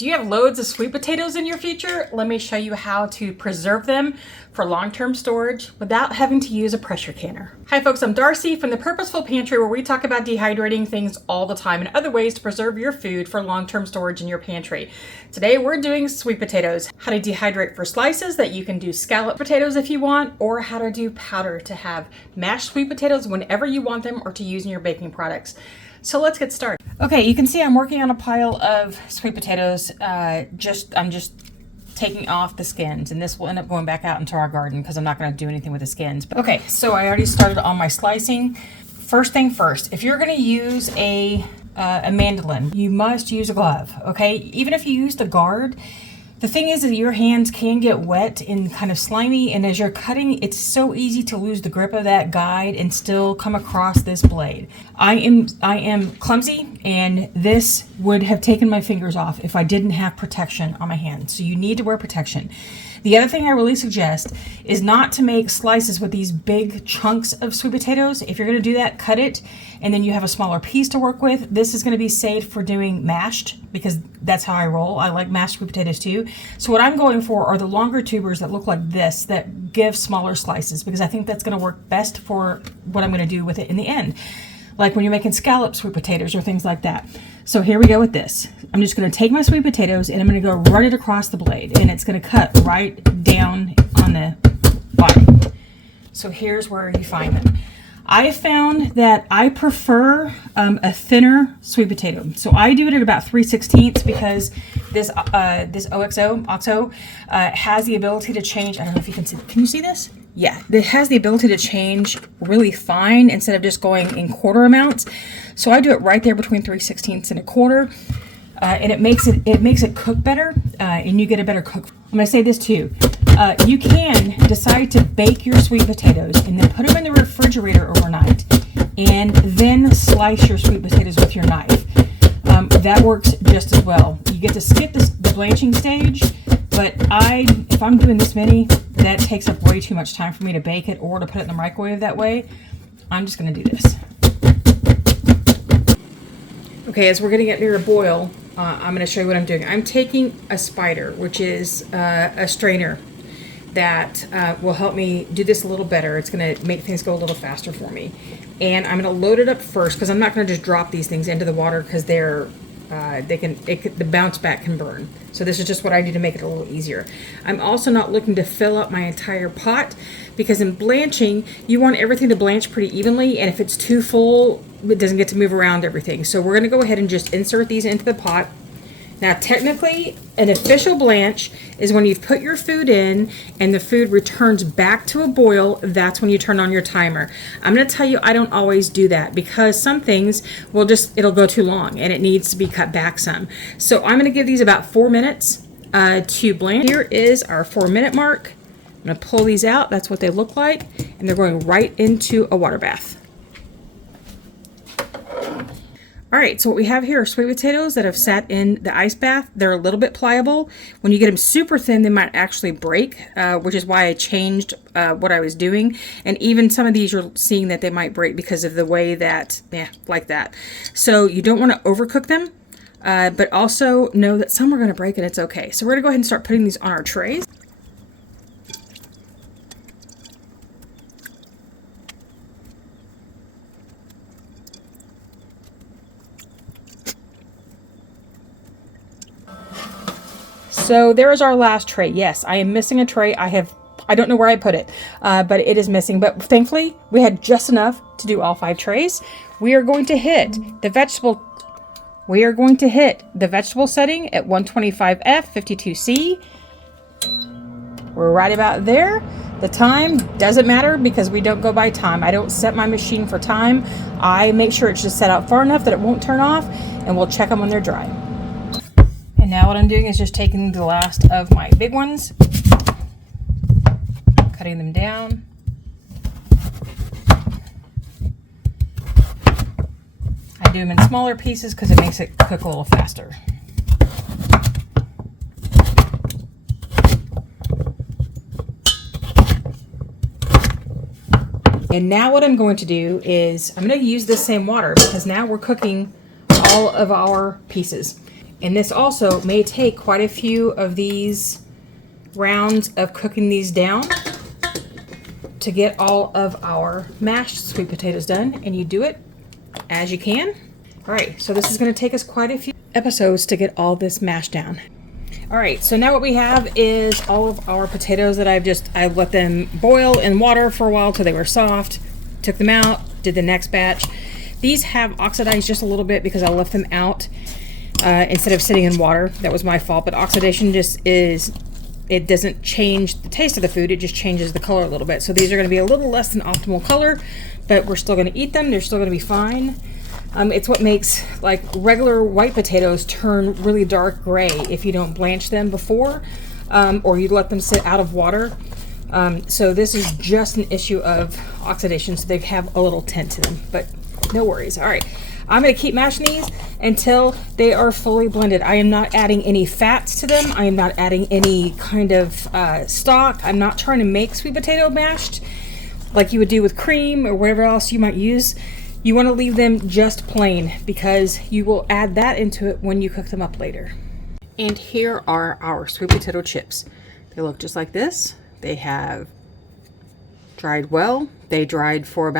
Do you have loads of sweet potatoes in your future? Let me show you how to preserve them for long-term storage without having to use a pressure canner. Hi folks, I'm Darcy from the Purposeful Pantry, where we talk about dehydrating things all the time and other ways to preserve your food for long-term storage in your pantry. Today we're doing sweet potatoes, how to dehydrate for slices that you can do scallop potatoes if you want, or how to do powder to have mashed sweet potatoes whenever you want them or to use in your baking products. So let's get started. Okay, you can see I'm working on a pile of sweet potatoes. I'm just taking off the skins, and this will end up going back out into our garden because I'm not going to do anything with the skins. But okay, so I already started on my slicing. First thing first, if you're going to use a mandolin, you must use a glove, okay? Even if you use the guard, the thing is that your hands can get wet and kind of slimy, and as you're cutting, it's so easy to lose the grip of that guide and still come across this blade. I am clumsy, and this would have taken my fingers off if I didn't have protection on my hands. So you need to wear protection. The other thing I really suggest is not to make slices with these big chunks of sweet potatoes. If you're going to do that, cut it, and then you have a smaller piece to work with. This is going to be saved for doing mashed, because that's how I roll. I like mashed sweet potatoes too. So what I'm going for are the longer tubers that look like this, that give smaller slices, because I think that's going to work best for what I'm going to do with it in the end. Like when you're making scallop sweet potatoes or things like that. So here we go with this. I'm just going to take my sweet potatoes and I'm going to go run it across the blade, and it's going to cut right down on the bottom. So here's where you find them. I found that I prefer a thinner sweet potato. So I do it at about 3/16 because this OXO has the ability to change. I don't know if you can see. Can you see this? Yeah, it has the ability to change really fine instead of just going in quarter amounts. So I do it right there between 3/16 and a quarter, and it makes it cook better, and you get a better cook. I'm gonna say this too. You can decide to bake your sweet potatoes and then put them in the refrigerator overnight, and then slice your sweet potatoes with your knife. That works just as well. You get to skip the blanching stage, but if I'm doing this many, that takes up way too much time for me to bake it or to put it in the microwave that way. I'm just going to do this. Okay, as we're getting it near a boil, I'm going to show you what I'm doing. I'm taking a spider, which is a strainer that will help me do this a little better. It's going to make things go a little faster for me. And I'm going to load it up first, because I'm not going to just drop these things into the water, because the bounce back can burn. So this is just what I do to make it a little easier. I'm also not looking to fill up my entire pot, because in blanching, you want everything to blanch pretty evenly, and if it's too full, it doesn't get to move around everything. So we're going to go ahead and just insert these into the pot. Now, technically, an official blanch is when you've put your food in and the food returns back to a boil. That's when you turn on your timer. I'm going to tell you, I don't always do that, because some things it'll go too long and it needs to be cut back some. So I'm going to give these about 4 minutes to blanch. Here is our 4-minute mark. I'm going to pull these out. That's what they look like. And they're going right into a water bath. All right, so what we have here are sweet potatoes that have sat in the ice bath. They're a little bit pliable. When you get them super thin, they might actually break, which is why I changed what I was doing. And even some of these, you're seeing that they might break because of the way that, like that. So you don't want to overcook them, but also know that some are going to break and it's okay. So we're going to go ahead and start putting these on our trays. So there is our last tray. Yes, I am missing a tray. I don't know where I put it, but it is missing. But thankfully, we had just enough to do all 5 trays. We are going to hit the vegetable. We are going to hit the vegetable setting at 125F 52C. We're right about there. The time doesn't matter, because we don't go by time. I don't set my machine for time. I make sure it's just set out far enough that it won't turn off, and we'll check them when they're dry. And now what I'm doing is just taking the last of my big ones, cutting them down. I do them in smaller pieces because it makes it cook a little faster. And now what I'm going to do is I'm going to use this same water, because now we're cooking all of our pieces. And this also may take quite a few of these rounds of cooking these down to get all of our mashed sweet potatoes done. And you do it as you can. All right, so this is going to take us quite a few episodes to get all this mashed down. All right, so now what we have is all of our potatoes that I've let them boil in water for a while till they were soft. Took them out, did the next batch. These have oxidized just a little bit because I left them out instead of sitting in water. That was my fault, but oxidation it doesn't change the taste of the food, it just changes the color a little bit. So these are going to be a little less than optimal color, but we're still going to eat them. They're still going to be fine. It's what makes like regular white potatoes turn really dark gray if you don't blanch them before or you let them sit out of water. So this is just an issue of oxidation, so they have a little tint to them, but no worries. All right, I'm going to keep mashing these until they are fully blended. I am not adding any fats to them. I am not adding any kind of stock. I'm not trying to make sweet potato mashed like you would do with cream or whatever else you might use. You want to leave them just plain because you will add that into it when you cook them up later. And here are our sweet potato chips. They look just like this. They have dried well. They dried for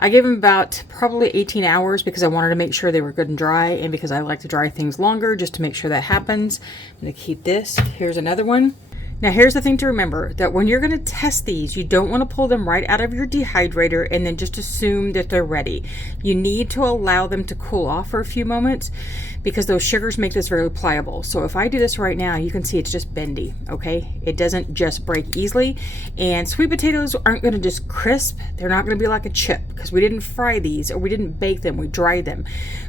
I gave them about probably 18 hours because I wanted to make sure they were good and dry, and because I like to dry things longer just to make sure that happens. I'm going to keep this. Here's another one. Now here's the thing to remember, that when you're going to test these, you don't want to pull them right out of your dehydrator and then just assume that they're ready. You need to allow them to cool off for a few moments because those sugars make this very pliable. So if I do this right now, you can see it's just bendy, okay? It doesn't just break easily. And sweet potatoes aren't going to just crisp. They're not going to be like a chip because we didn't fry these or we didn't bake them, we dried them.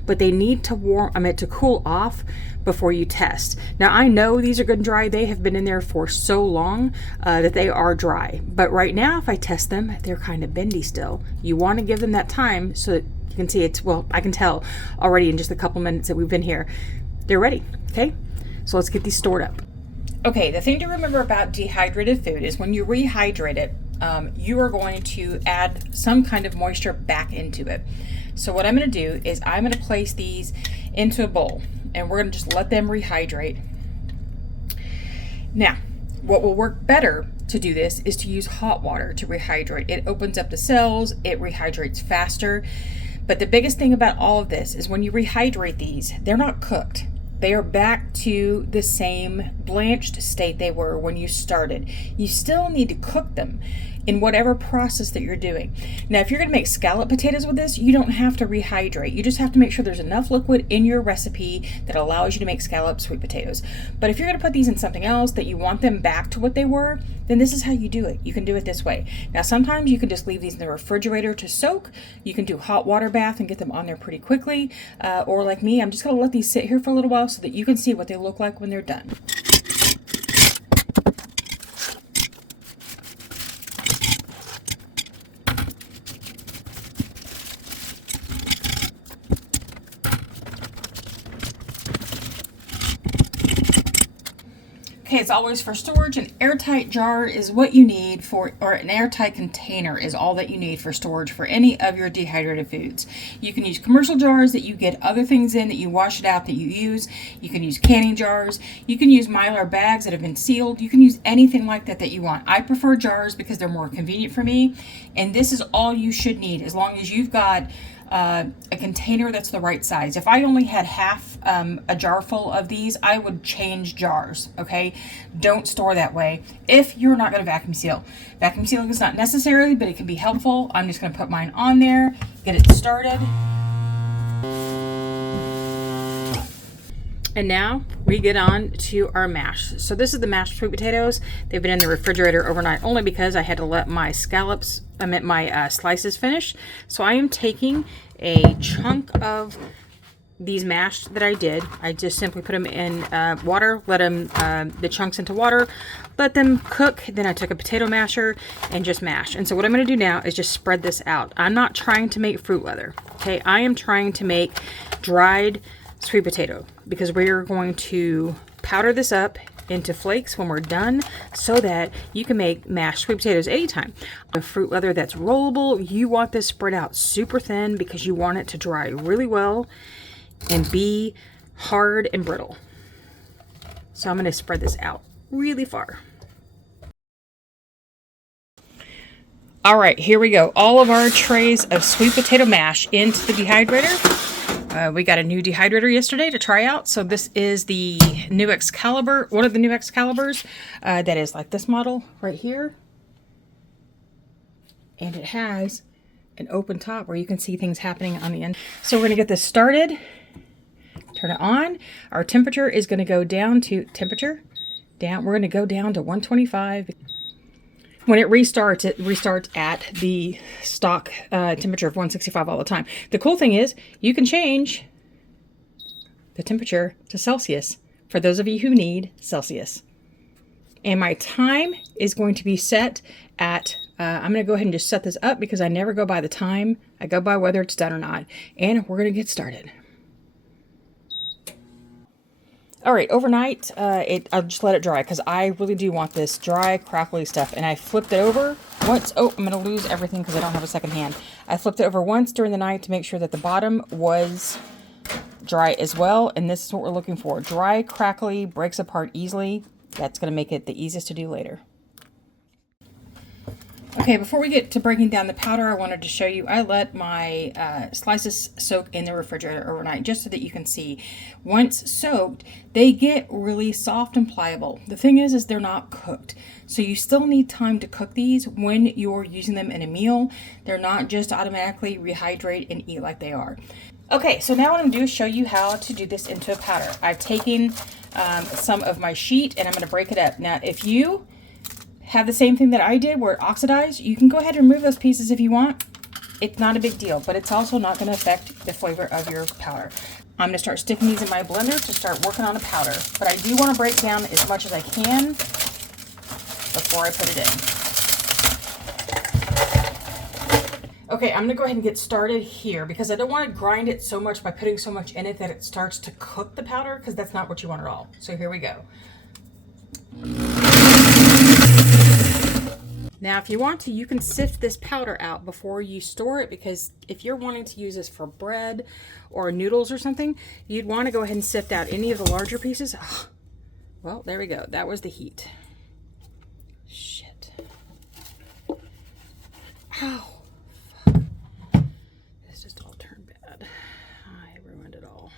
But they need to to cool off before you test. Now I know these are good and dry. They have been in there for so long that they are dry. But right now, if I test them, they're kind of bendy still. You want to give them that time so that you can see I can tell already in just a couple minutes that we've been here. They're ready, okay? So let's get these stored up. Okay, the thing to remember about dehydrated food is when you rehydrate it, you are going to add some kind of moisture back into it. So what I'm going to do is I'm going to place these into a bowl and we're going to just let them rehydrate. Now, what will work better to do this is to use hot water to rehydrate. It opens up the cells, it rehydrates faster. But the biggest thing about all of this is when you rehydrate these, they're not cooked. They are back to the same blanched state they were when you started. You still need to cook them in whatever process that you're doing. Now, if you're going to make scallop potatoes with this, you don't have to rehydrate. You just have to make sure there's enough liquid in your recipe that allows you to make scallop sweet potatoes. But if you're going to put these in something else that you want them back to what they were, then this is how you do it. You can do it this way. Now, sometimes you can just leave these in the refrigerator to soak. You can do a hot water bath and get them on there pretty quickly. Or like me, I'm just going to let these sit here for a little while so that you can see what they look like when they're done. Okay, as always for storage, an airtight jar is what you need or an airtight container is all that you need for storage for any of your dehydrated foods. You can use commercial jars that you get other things in that you wash it out that you use. You can use canning jars. You can use Mylar bags that have been sealed. You can use anything like that you want. I prefer jars because they're more convenient for me. And this is all you should need as long as you've got a container that's the right size. If I only had half a jar full of these, I would change jars, okay? Don't store that way if you're not going to vacuum seal. Vacuum sealing is not necessary, but it can be helpful. I'm just going to put mine on there, get it started. And now we get on to our mash. So this is the mashed sweet potatoes. They've been in the refrigerator overnight only because I had to let my slices finish. So I am taking a chunk of these mashed that I did. I just simply put them in water, let them, the chunks into water, let them cook. Then I took a potato masher and just mash. And so what I'm going to do now is just spread this out. I'm not trying to make fruit leather. Okay, I am trying to make dried sweet potato because we're going to powder this up into flakes when we're done so that you can make mashed sweet potatoes anytime. A fruit leather that's rollable, you want this spread out super thin because you want it to dry really well and be hard and brittle. So I'm going to spread this out really far. All right, here we go. All of our trays of sweet potato mash into the dehydrator. We got a new dehydrator yesterday to try out. So this is the new Excalibur, one of the new Excaliburs that is like this model right here. And it has an open top where you can see things happening on the end. So we're going to get this started. Turn it on. Our temperature is going to go down to We're going to go down to 125. When it restarts at the stock temperature of 165 all the time. The cool thing is you can change the temperature to Celsius for those of you who need Celsius. And my time is going to be set at, I'm going to go ahead and just set this up because I never go by the time. I go by whether it's done or not. And we're going to get started. All right, overnight, I'll just let it dry because I really do want this dry, crackly stuff. And I flipped it over once. Oh, I'm going to lose everything because I don't have a second hand. I flipped it over once during the night to make sure that the bottom was dry as well. And this is what we're looking for. Dry, crackly, breaks apart easily. That's going to make it the easiest to do later. Okay, before we get to breaking down the powder, I wanted to show you, I let my slices soak in the refrigerator overnight just so that you can see. Once soaked, they get really soft and pliable. The thing is they're not cooked. So you still need time to cook these when you're using them in a meal. They're not just automatically rehydrate and eat like they are. Okay, so now what I'm going to do is show you how to do this into a powder. I've taken some of my sheet and I'm going to break it up. Now, if you have the same thing that I did where it oxidized, you can go ahead and remove those pieces if you want. It's not a big deal, but it's also not going to affect the flavor of your powder. I'm going to start sticking these in my blender to start working on a powder, but I do want to break down as much as I can before I put it in. Okay, I'm going to go ahead and get started here because I don't want to grind it so much by putting so much in it that it starts to cook the powder because that's not what you want at all. So here we go. Now, if you want to, you can sift this powder out before you store it because if you're wanting to use this for bread or noodles or something, you'd want to go ahead and sift out any of the larger pieces. Oh, well, there we go. That was the heat. Shit. Ow. This just all turned bad. I ruined it all.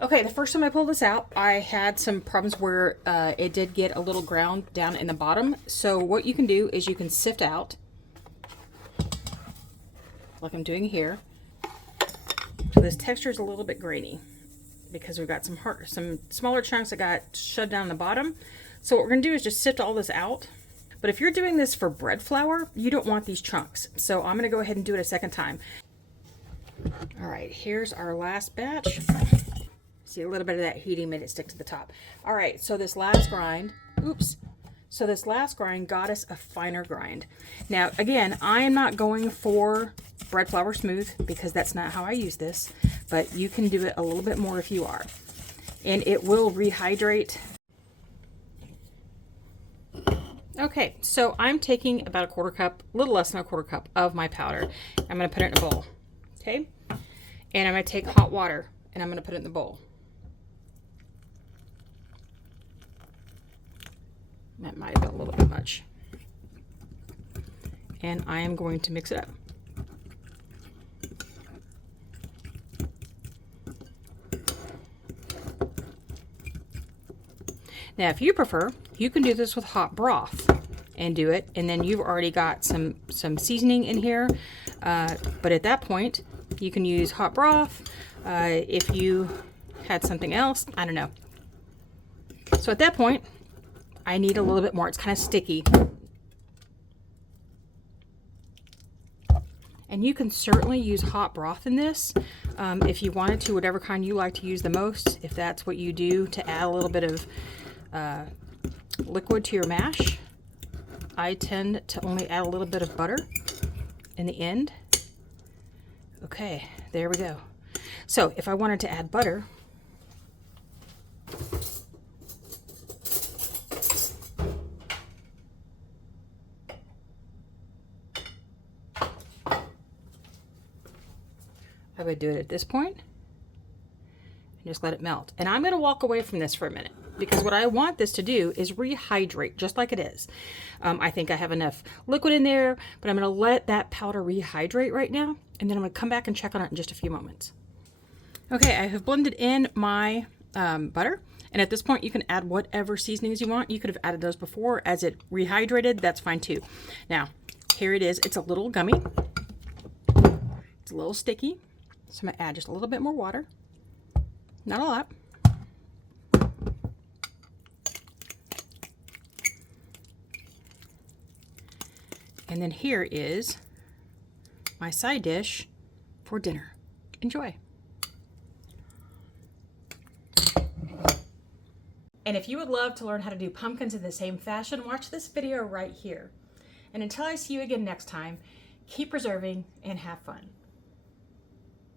Okay, the first time I pulled this out, I had some problems where it did get a little ground down in the bottom. So what you can do is you can sift out, like I'm doing here. So this texture is a little bit grainy because we've got some smaller chunks that got shoved down the bottom. So what we're going to do is just sift all this out. But if you're doing this for bread flour, you don't want these chunks. So I'm going to go ahead and do it a second time. All right, here's our last batch. See, a little bit of that heating made it stick to the top. All right, so this last grind, So this last grind got us a finer grind. Now, again, I am not going for bread flour smooth because that's not how I use this, but you can do it a little bit more if you are. And it will rehydrate. Okay, so I'm taking about a quarter cup, a little less than a quarter cup of my powder. I'm going to put it in a bowl, okay? And I'm going to take hot water and I'm going to put it in the bowl. That might have been a little bit much. And I am going to mix it up. Now, if you prefer, you can do this with hot broth and do it, and then you've already got some seasoning in here. But at that point, you can use hot broth. If you had something else, I don't know. So at that point, I need a little bit more. It's kind of sticky. And you can certainly use hot broth in this if you wanted to, whatever kind you like to use the most, if that's what you do to add a little bit of liquid to your mash. I tend to only add a little bit of butter in the end. Okay, there we go. So if I wanted to add butter, I would do it at this point and just let it melt. And I'm going to walk away from this for a minute because what I want this to do is rehydrate just like it is. I think I have enough liquid in there, but I'm going to let that powder rehydrate right now, and then I'm going to come back and check on it in just a few moments. Okay, I have blended in my butter, and at this point you can add whatever seasonings you want. You could have added those before as it rehydrated. That's fine too. Now, here it is. It's a little gummy. It's a little sticky. So I'm going to add just a little bit more water. Not a lot. And then here is my side dish for dinner. Enjoy. And if you would love to learn how to do pumpkins in the same fashion, watch this video right here. And until I see you again next time, keep preserving and have fun.